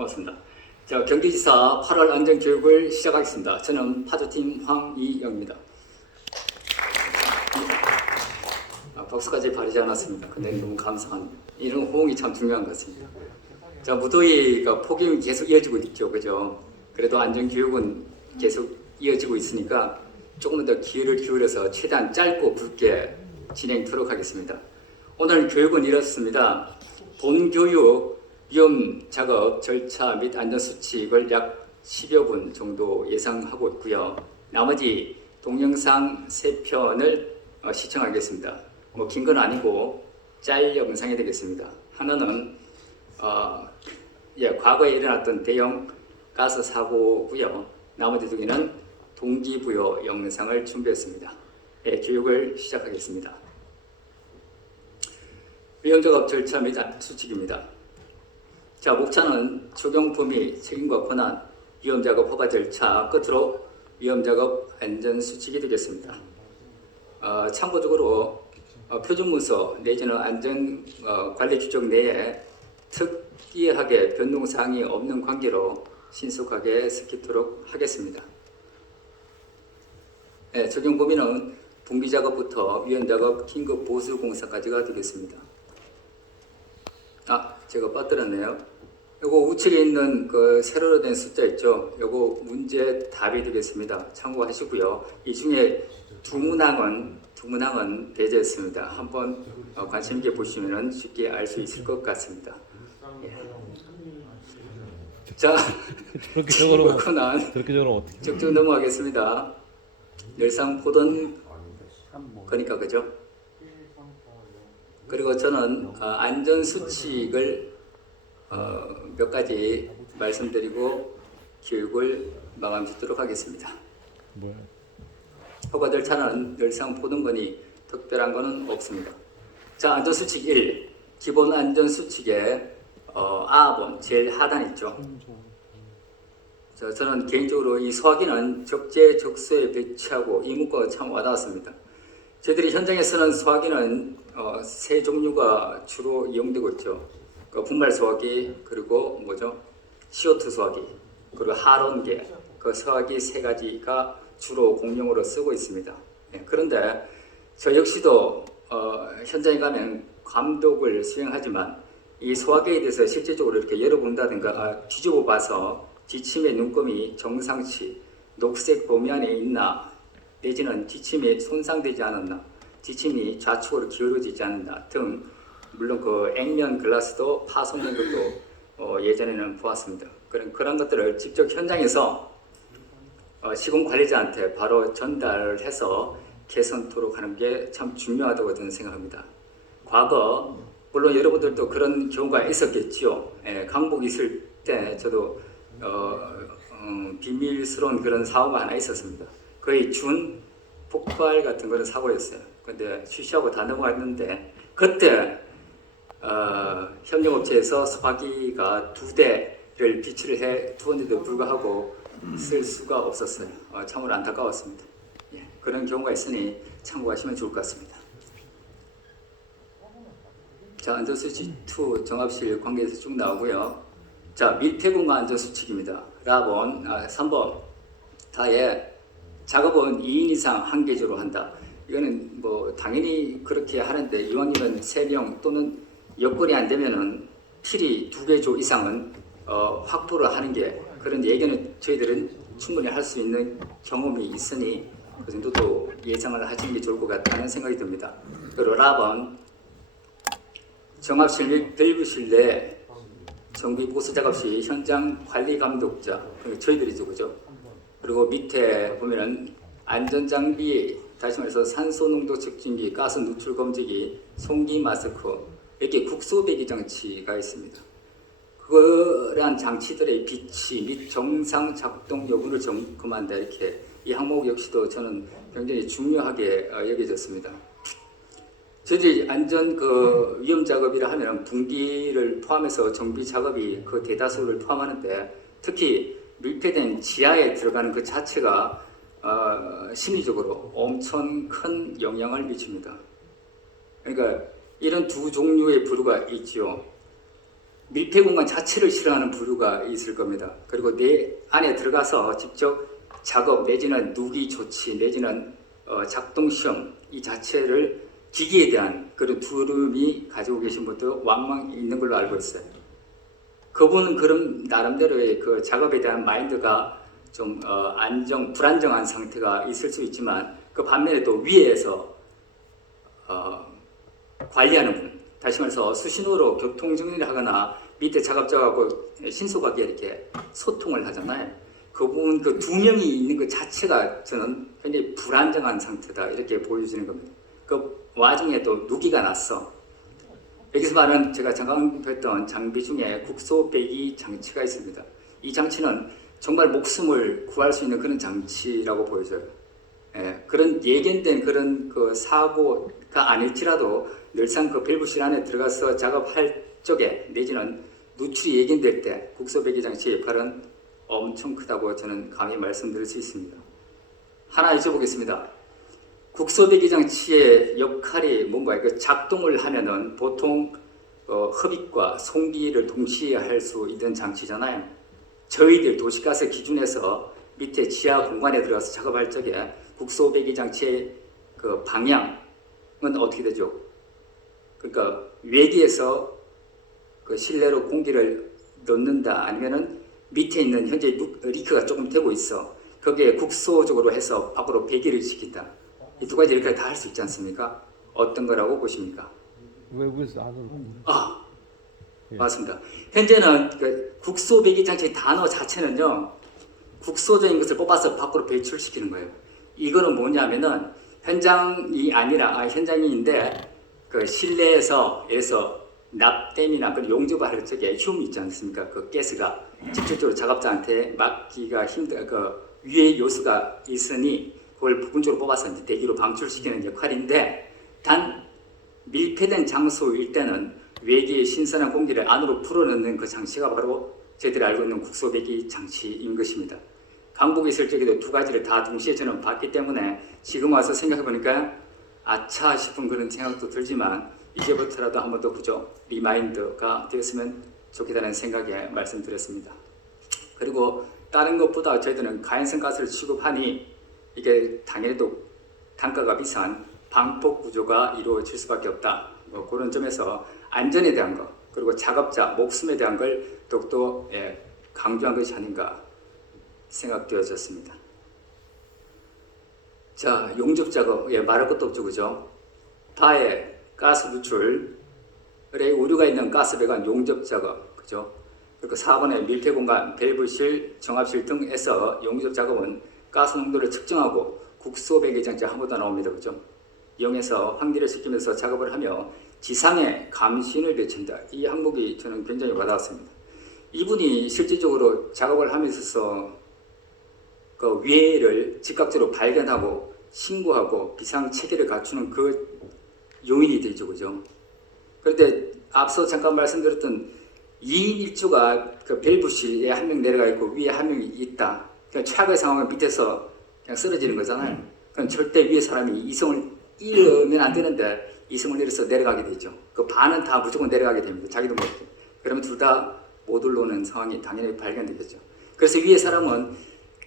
고맙습니다. 자, 경기지사 8월 안전교육을 시작하겠습니다. 저는 파주팀 황이영입니다. 박수까지 바르지 않았습니다. 근데 너무 감사합니다. 이런 호응이 참 중요한 것 같습니다. 자, 무더위가 폭염이 계속 이어지고 있죠. 그죠? 그래도 안전교육은 계속 이어지고 있으니까 조금 더 기회를 기울여서 최대한 짧고 굵게 진행토록 하겠습니다. 오늘 교육은 이렇습니다. 본교육 위험 작업 절차 및 안전수칙을 약 10여 분 정도 예상하고 있고요. 나머지 동영상 3편을 시청하겠습니다. 뭐 긴 건 아니고 짤 영상이 되겠습니다. 하나는 과거에 일어났던 대형 가스 사고고요. 나머지 두 개는 동기부여 영상을 준비했습니다. 교육을 시작하겠습니다. 위험작업 절차 및 수칙입니다. 자, 목차는 적용 범위, 책임과 권한, 위험작업 허가 절차, 끝으로 위험작업 안전수칙이 되겠습니다. 참고적으로 표준문서 내지는 안전관리 규정 내에 특이하게 변동사항이 없는 관계로 신속하게 스킵토록 하겠습니다. 적용 범위는 분기작업부터 위험작업 긴급보수공사까지가 되겠습니다. 제가 빠뜨렸네요. 요거 우측에 있는 그 세로로 된 숫자 있죠? 요거 문제 답이 되겠습니다. 참고하시고요. 이 중에 두 문항은 배제했습니다. 한번 관심 있게 보시면 쉽게 알 수 있을 것 같습니다. 자, 저렇게 적으면 어떻게? 쭉쭉 넘어가겠습니다. 늘상 보던 거니까 그죠? 그리고 저는 안전수칙을 몇 가지 말씀드리고 교육을 마감 짓도록 하겠습니다. 허가 절차는 늘상 보던 거니 특별한 거는 없습니다. 자, 안전수칙 1. 기본 안전수칙의 A번 제일 하단 있죠. 저는 개인적으로 이 소화기는 적재적소에 배치하고 이 문구가 참 와닿았습니다. 저희들이 현장에서는 소화기는 세 종류가 주로 이용되고 있죠. 분말 소화기, 그리고 CO2 소화기, 그리고 할온계, 그 소화기 세 가지가 주로 공용으로 쓰고 있습니다. 그런데 저 역시도 현장에 가면 감독을 수행하지만 이 소화기에 대해서 실제적으로 이렇게 열어본다든가 뒤집어 봐서 지침의 눈금이 정상치, 녹색 범위 안에 있나, 내지는 지침이 손상되지 않았나, 지침이 좌측으로 기울어지지 않는다 등, 물론 그 액면 글라스도 파손된 것도 예전에는 보았습니다. 그런 것들을 직접 현장에서 시공 관리자한테 바로 전달해서 개선토록 하는 게 참 중요하다고 저는 생각합니다. 과거 물론 여러분들도 그런 경우가 있었겠지요. 강북 있을 때 저도 비밀스러운 그런 사고가 하나 있었습니다. 거의 준 폭발 같은 그런 사고였어요. 근데 취시하고 다 넘어갔는데 그때 협력업체에서 소화기가 2대를 비치를 해 두었는데도 불구하고 쓸 수가 없었어요. 참으로 안타까웠습니다. 그런 경우가 있으니 참고하시면 좋을 것 같습니다. 자, 안전수칙 2 정합실 관계에서 쭉 나오고요. 자, 밀폐공간 안전수칙입니다. 3번 다에 작업은 2인 이상 한 계조로 한다. 이거는 당연히 그렇게 하는데 이왕이면 3명 또는 여건이 안 되면은 필히 2계조 이상은 확보를 하는 게, 그런 얘기는 저희들은 충분히 할 수 있는 경험이 있으니 그 정도도 예상을 하시는 게 좋을 것 같다는 생각이 듭니다. 그리고 4번 정합실 및 밸브실 내 정비 보수 작업 시 현장 관리 감독자, 저희들이죠, 그죠? 그리고 밑에 보면은 안전장비, 다시 말해서 산소 농도 측정기, 가스 누출 검지기, 송기 마스크, 이렇게 국소 배기 장치가 있습니다. 그러한 장치들의 비치 및 정상 작동 여부를 점검한다. 이렇게 이 항목 역시도 저는 굉장히 중요하게 여겨졌습니다. 저희들이 안전 위험 작업이라 하면 분기를 포함해서 정비 작업이 그 대다수를 포함하는데, 특히 밀폐된 지하에 들어가는 그 자체가 심리적으로 엄청 큰 영향을 미칩니다. 그러니까 이런 두 종류의 부류가 있죠. 밀폐 공간 자체를 싫어하는 부류가 있을 겁니다. 그리고 내 안에 들어가서 직접 작업 내지는 누기 조치 내지는 작동 시험 이 자체를 기기에 대한 그런 두려움이 가지고 계신 분도 왕왕 있는 걸로 알고 있어요. 그분은 그런 나름대로의 그 작업에 대한 마인드가 좀 불안정한 상태가 있을 수 있지만 그 반면에 또 위에서 관리하는 분, 다시 말해서 수신호로 교통 정리를 하거나 밑에 작업자하고 신속하게 이렇게 소통을 하잖아요. 그분 그 두 명이 있는 것 자체가 저는 굉장히 불안정한 상태다 이렇게 보여지는 겁니다. 그 와중에 또 누기가 났어. 여기서 말하는 제가 잠깐 했던 장비 중에 국소 배기 장치가 있습니다. 이 장치는 정말 목숨을 구할 수 있는 그런 장치라고 보여져요. 예, 그런 예견된 그런 그 사고가 아닐지라도 늘상 그 밸브실 안에 들어가서 작업할 적에 내지는 누출이 예견될 때 국소 배기 장치의 역할은 엄청 크다고 저는 감히 말씀드릴 수 있습니다. 하나 여쭤보겠습니다. 국소 배기 장치의 역할이 뭔가요? 그 작동을 하면은 보통 흡입과 송기를 동시에 할 수 있는 장치잖아요. 저희들 도시가스 기준에서 밑에 지하 공간에 들어가서 작업할 적에 국소 배기 장치의 그 방향은 어떻게 되죠? 그러니까 외기에서 그 실내로 공기를 넣는다 아니면은 밑에 있는 현재 리크가 조금 되고 있어. 거기에 국소적으로 해서 밖으로 배기를 시킨다. 이 두 가지 이렇게 다 할 수 있지 않습니까? 어떤 거라고 보십니까? 외국에서 하는 겁니다. 아, 예. 맞습니다. 현재는 그 국소 배기 장치 단어 자체는요, 국소적인 것을 뽑아서 밖으로 배출시키는 거예요. 이거는 뭐냐면은 현장이 아니라 현장인데 그 실내에서 예를 들어서 납땜이나 그 용접을 할 적에 흉 있지 않습니까? 그 가스가 직접적으로 작업자한테 맡기가 그 위에 요소가 있으니 그걸 부분적으로 뽑아서 이제 대기로 방출시키는 역할인데 단 밀폐된 장소일 때는 외기의 신선한 공기를 안으로 불어넣는 그 장치가 바로 저희들이 알고 있는 국소 배기 장치인 것입니다. 강북에 있을 적에도 두 가지를 다 동시에 저는 봤기 때문에 지금 와서 생각해 보니까 아차 싶은 그런 생각도 들지만 이제부터라도 한 번 더 그죠 리마인드가 되었으면 좋겠다는 생각에 말씀드렸습니다. 그리고 다른 것보다 저희들은 가연성 가스를 취급하니 이게 당연히 또 단가가 비싼 방폭 구조가 이루어질 수밖에 없다. 뭐 그런 점에서 안전에 대한 것 그리고 작업자 목숨에 대한 걸 더욱더 강조한 것이 아닌가 생각되어졌습니다. 자, 용접 작업 말할 것도 없죠, 그죠? 바에 가스 누출에 오류가 있는 가스배관 용접 작업, 그죠? 그리고 4번에 밀폐 공간, 밸브실, 정압실 등에서 용접 작업은 가스 농도를 측정하고 국소 배기 장치 한 번 더 나옵니다, 그죠? 이용해서 환기를 시키면서 작업을 하며 지상에 감신을 배친다. 이 항목이 저는 굉장히 와닿았습니다. 이분이 실질적으로 작업을 하면서 그 위해를 즉각적으로 발견하고 신고하고 비상 체계를 갖추는 그 요인이 되죠, 그죠? 그런데 앞서 잠깐 말씀드렸던 2인 1조가 그 밸브실에 한 명 내려가 있고 위에 한 명이 있다. 그냥 최악의 상황은 밑에서 그냥 쓰러지는 거잖아요. 그럼 절대 위에 사람이 이성을 잃으면 안 되는데 이성을 잃어서 내려가게 되죠. 그 반은 다 무조건 내려가게 됩니다. 자기도 모르게. 그러면 둘 다 못 올라오는 상황이 당연히 발견되겠죠. 그래서 위에 사람은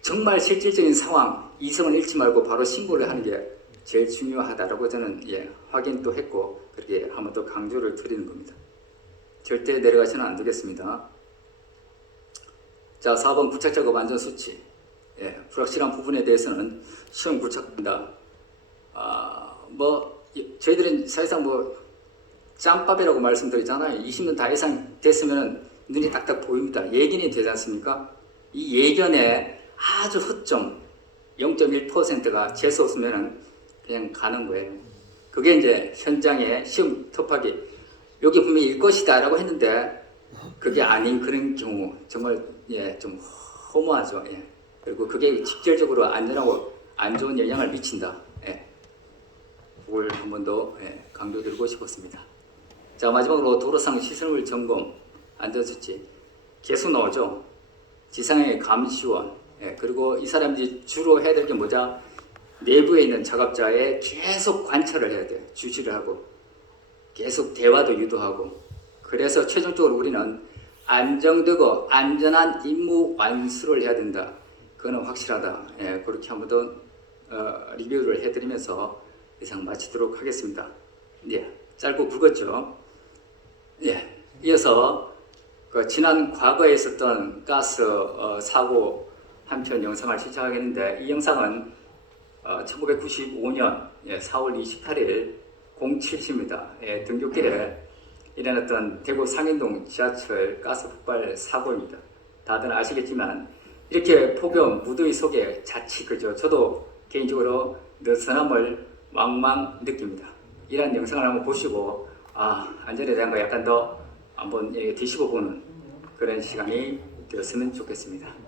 정말 실질적인 상황, 이성을 잃지 말고 바로 신고를 하는 게 제일 중요하다라고 저는 확인도 했고 그렇게 한 번 더 강조를 드리는 겁니다. 절대 내려가서는 안 되겠습니다. 자, 4번 부착 작업 안전 수치. 불확실한 부분에 대해서는 시험 부착합니다. 저희들은 사실상 짬밥이라고 말씀드리잖아요. 20년 다 이상 됐으면 눈이 딱딱 보입니다. 예견이 되지 않습니까? 이 예견에 아주 허점 0.1%가 재수 없으면 그냥 가는 거예요. 그게 이제 현장에 시험 접하기 여기 분명히 일 것이다 라고 했는데 그게 아닌 그런 경우 정말 좀 허무하죠. 그리고 그게 직접적으로 안전하고 안 좋은 영향을 미친다. 그걸 한 번 더 강조드리고 싶었습니다. 자, 마지막으로 도로상 시설물 점검 안전수치 계속 나오죠. 지상의 감시원 그리고 이 사람들이 주로 해야 될 게 뭐냐? 내부에 있는 작업자의 계속 관찰을 해야 돼. 주시를 하고 계속 대화도 유도하고 그래서 최종적으로 우리는 안정되고 안전한 임무 완수를 해야 된다. 그거는 확실하다. 예, 그렇게 한번 더 리뷰를 해드리면서 이상 마치도록 하겠습니다. 예, 짧고 굵었죠. 예, 이어서 그 지난 과거에 있었던 가스 사고 한 편 영상을 시청하겠는데, 이 영상은 1995년 4월 28일 07시입니다. 예, 등굣길에 일어났던 대구 상인동 지하철 가스 폭발 사고입니다. 다들 아시겠지만 이렇게 폭염 무더위 속에 자칫 그죠. 저도 개인적으로 느슨함을 왕왕 느낍니다. 이런 영상을 한번 보시고 안전에 대한 거 약간 더 한번 뒤집어 보는 그런 시간이 되었으면 좋겠습니다.